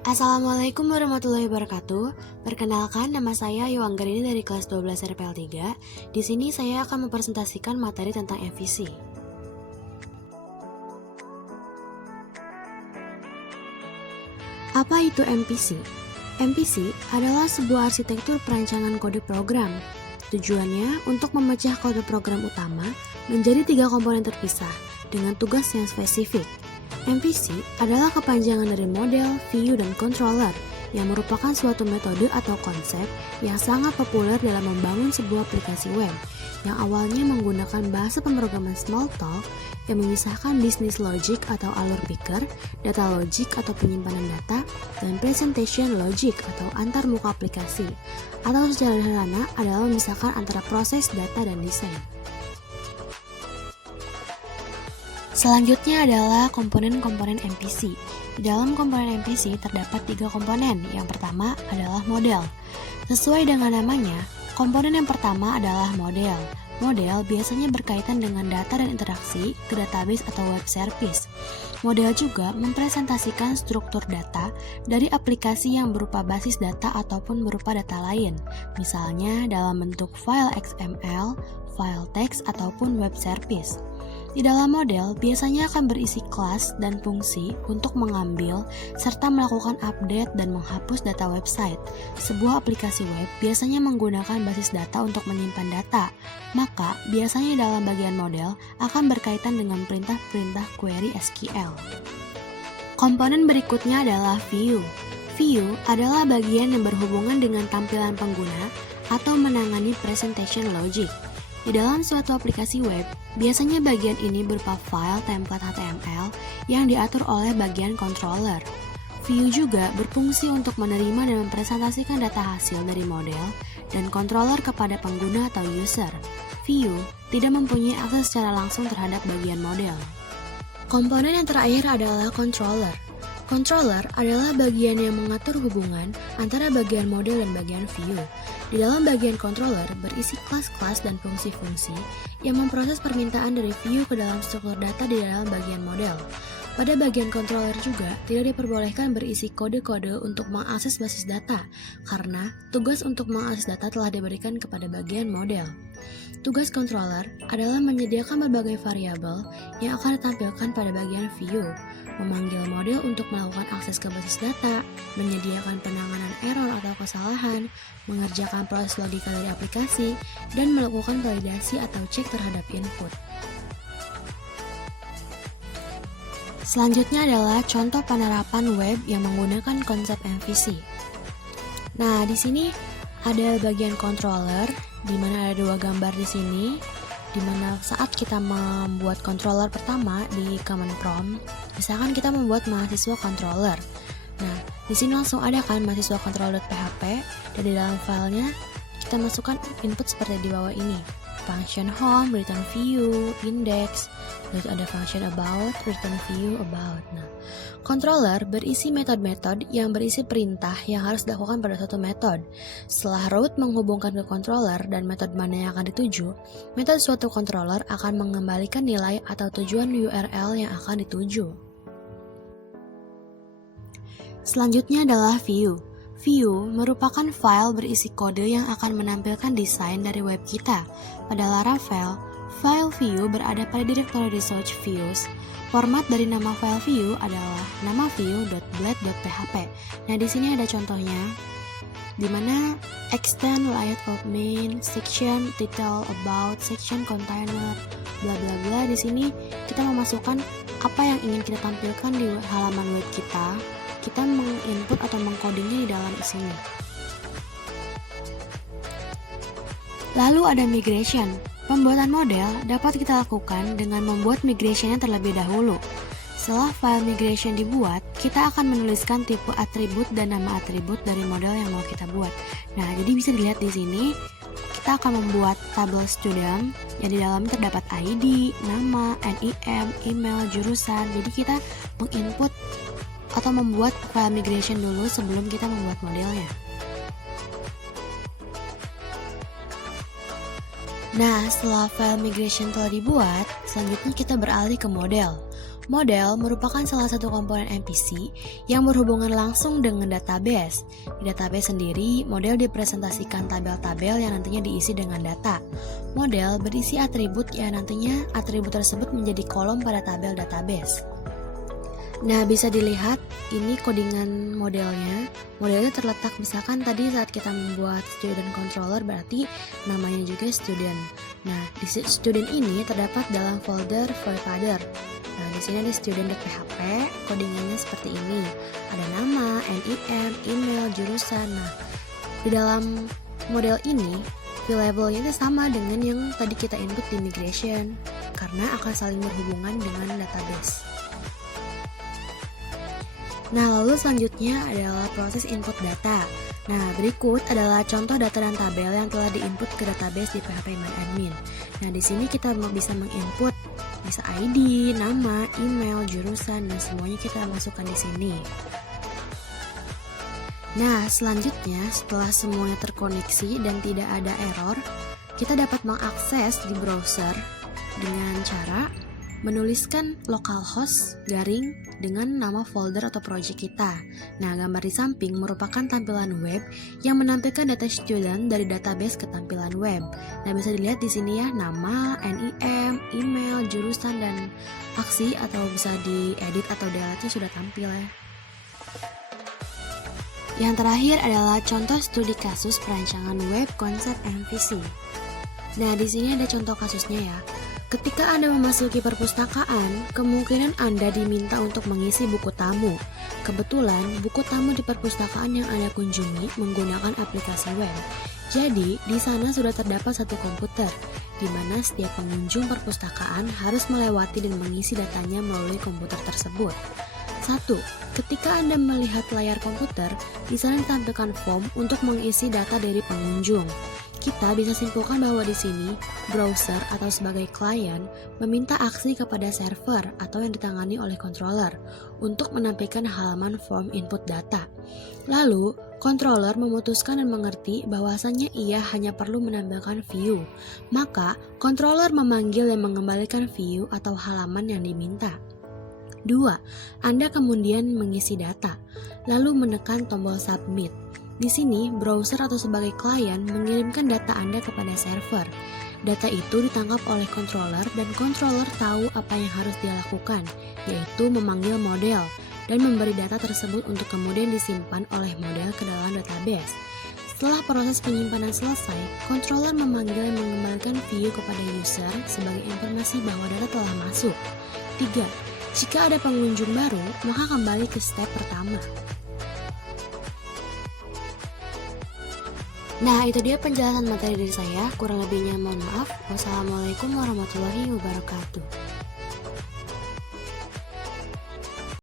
Assalamualaikum warahmatullahi wabarakatuh. Perkenalkan, nama saya Yuanggarini dari kelas 12 RPL 3. Di sini saya akan mempresentasikan materi tentang MVC. Apa itu MVC? MVC adalah sebuah arsitektur perancangan kode program. Tujuannya untuk memecah kode program utama menjadi 3 komponen terpisah dengan tugas yang spesifik. MVC adalah kepanjangan dari model, view, dan controller yang merupakan suatu metode atau konsep yang sangat populer dalam membangun sebuah aplikasi web yang awalnya menggunakan bahasa pemrograman Smalltalk yang memisahkan bisnis logic atau alur pikir, data logic atau penyimpanan data, dan presentation logic atau antar muka aplikasi, atau secara sederhana adalah memisahkan antara proses, data, dan desain. Selanjutnya adalah komponen-komponen MVC. Di dalam komponen MVC terdapat 3 komponen. Yang pertama adalah model. Sesuai dengan namanya, komponen yang pertama adalah model. Model biasanya berkaitan dengan data dan interaksi ke database atau web service. Model juga mempresentasikan struktur data dari aplikasi yang berupa basis data ataupun berupa data lain, misalnya dalam bentuk file XML, file teks, ataupun web service. Di dalam model biasanya akan berisi kelas dan fungsi untuk mengambil serta melakukan update dan menghapus data website. Sebuah aplikasi web biasanya menggunakan basis data untuk menyimpan data, maka biasanya dalam bagian model akan berkaitan dengan perintah-perintah query SQL. Komponen berikutnya adalah view. View adalah bagian yang berhubungan dengan tampilan pengguna atau menangani presentation logic. Di dalam suatu aplikasi web, biasanya bagian ini berupa file template HTML yang diatur oleh bagian controller. View juga berfungsi untuk menerima dan mempresentasikan data hasil dari model dan controller kepada pengguna atau user. View tidak mempunyai akses secara langsung terhadap bagian model. Komponen yang terakhir adalah controller. Controller adalah bagian yang mengatur hubungan antara bagian model dan bagian view. Di dalam bagian controller berisi kelas-kelas dan fungsi-fungsi yang memproses permintaan dari view ke dalam struktur data di dalam bagian model. Pada bagian controller juga tidak diperbolehkan berisi kode-kode untuk mengakses basis data, karena tugas untuk mengakses data telah diberikan kepada bagian model. Tugas controller adalah menyediakan berbagai variabel yang akan ditampilkan pada bagian view, memanggil model untuk melakukan akses ke basis data, menyediakan penanganan error atau kesalahan, mengerjakan proses logika dari aplikasi, dan melakukan validasi atau cek terhadap input. Selanjutnya adalah contoh penerapan web yang menggunakan konsep MVC. Nah, di sini ada bagian controller, di mana ada 2 gambar di sini, di mana saat kita membuat controller pertama di command prompt, misalkan kita membuat mahasiswa controller. Nah, di sini langsung ada kan mahasiswa controller.php, dan di dalam filenya kita masukkan input seperti di bawah ini. Function home, return view, index, lalu ada function about, return view, about. Nah, controller berisi metode-metode yang berisi perintah yang harus dilakukan pada suatu metode. Setelah route menghubungkan ke controller dan metode mana yang akan dituju, metode suatu controller akan mengembalikan nilai atau tujuan URL yang akan dituju. Selanjutnya adalah view. View merupakan file berisi kode yang akan menampilkan desain dari web kita. Pada Laravel, file view berada pada direktori resource views. Format dari nama file view adalah nama view.blade.php. Nah, di sini ada contohnya, di mana extend, layout main, section, title, about, section container, bla bla bla. Di sini kita memasukkan apa yang ingin kita tampilkan di halaman web kita. Kita menginput atau mengcodingnya di dalam sini. Lalu ada migration. Pembuatan model dapat kita lakukan dengan membuat migrationnya terlebih dahulu. Setelah file migration dibuat, kita akan menuliskan tipe atribut dan nama atribut dari model yang mau kita buat. Nah, jadi bisa dilihat di sini, kita akan membuat tabel student yang di dalamnya terdapat ID, nama, NIM, email, jurusan. Jadi kita menginput atau membuat file migration dulu sebelum kita membuat modelnya. Nah, setelah file migration telah dibuat, selanjutnya kita beralih ke model. Model merupakan salah satu komponen MPC yang berhubungan langsung dengan database. Di database sendiri, model dipresentasikan tabel-tabel yang nantinya diisi dengan data. Model berisi atribut yang nantinya atribut tersebut menjadi kolom pada tabel database. Nah, bisa dilihat ini codingan modelnya. Modelnya terletak misalkan tadi saat kita membuat student controller berarti namanya juga student. Nah, di student ini terdapat dalam folder Voipader. Nah, di sini ada student.php, codingannya seperti ini. Ada nama, NIM, email, jurusan. Nah, di dalam model ini labelnya itu sama dengan yang tadi kita input di migration karena akan saling berhubungan dengan database. Nah, lalu selanjutnya adalah proses input data. Nah, berikut adalah contoh data dan tabel yang telah diinput ke database di PHP MyAdmin. Nah, di sini kita bisa menginput bisa ID, nama, email, jurusan, dan semuanya kita masukkan di sini. Nah, selanjutnya setelah semuanya terkoneksi dan tidak ada error, kita dapat mengakses di browser dengan cara menuliskan localhost garing dengan nama folder atau project kita. Nah, gambar di samping merupakan tampilan web yang menampilkan data student dari database ke tampilan web. Nah, bisa dilihat di sini ya, nama, NIM, email, jurusan, dan aksi atau bisa diedit atau delete-nya sudah tampil ya. Yang terakhir adalah contoh studi kasus perancangan web konsep MVC. Nah, di sini ada contoh kasusnya ya. Ketika Anda memasuki perpustakaan, kemungkinan Anda diminta untuk mengisi buku tamu. Kebetulan, buku tamu di perpustakaan yang Anda kunjungi menggunakan aplikasi web. Jadi, di sana sudah terdapat satu komputer, di mana setiap pengunjung perpustakaan harus melewati dan mengisi datanya melalui komputer tersebut. 1. Ketika Anda melihat layar komputer, di sana ditampilkan form untuk mengisi data dari pengunjung. Kita bisa simpulkan bahwa di sini, browser atau sebagai klien meminta aksi kepada server atau yang ditangani oleh controller untuk menampilkan halaman form input data. Lalu, controller memutuskan dan mengerti bahwasannya ia hanya perlu menampilkan view. Maka, controller memanggil dan mengembalikan view atau halaman yang diminta. 2. Anda kemudian mengisi data, lalu menekan tombol submit. Di sini, browser atau sebagai klien mengirimkan data Anda kepada server. Data itu ditangkap oleh controller dan controller tahu apa yang harus dia lakukan, yaitu memanggil model dan memberi data tersebut untuk kemudian disimpan oleh model ke dalam database. Setelah proses penyimpanan selesai, controller memanggil dan mengembalikan view kepada user sebagai informasi bahwa data telah masuk. 3. Jika ada pengunjung baru, maka kembali ke step pertama. Nah, itu dia penjelasan materi dari saya. Kurang lebihnya mohon maaf. Wassalamualaikum warahmatullahi wabarakatuh.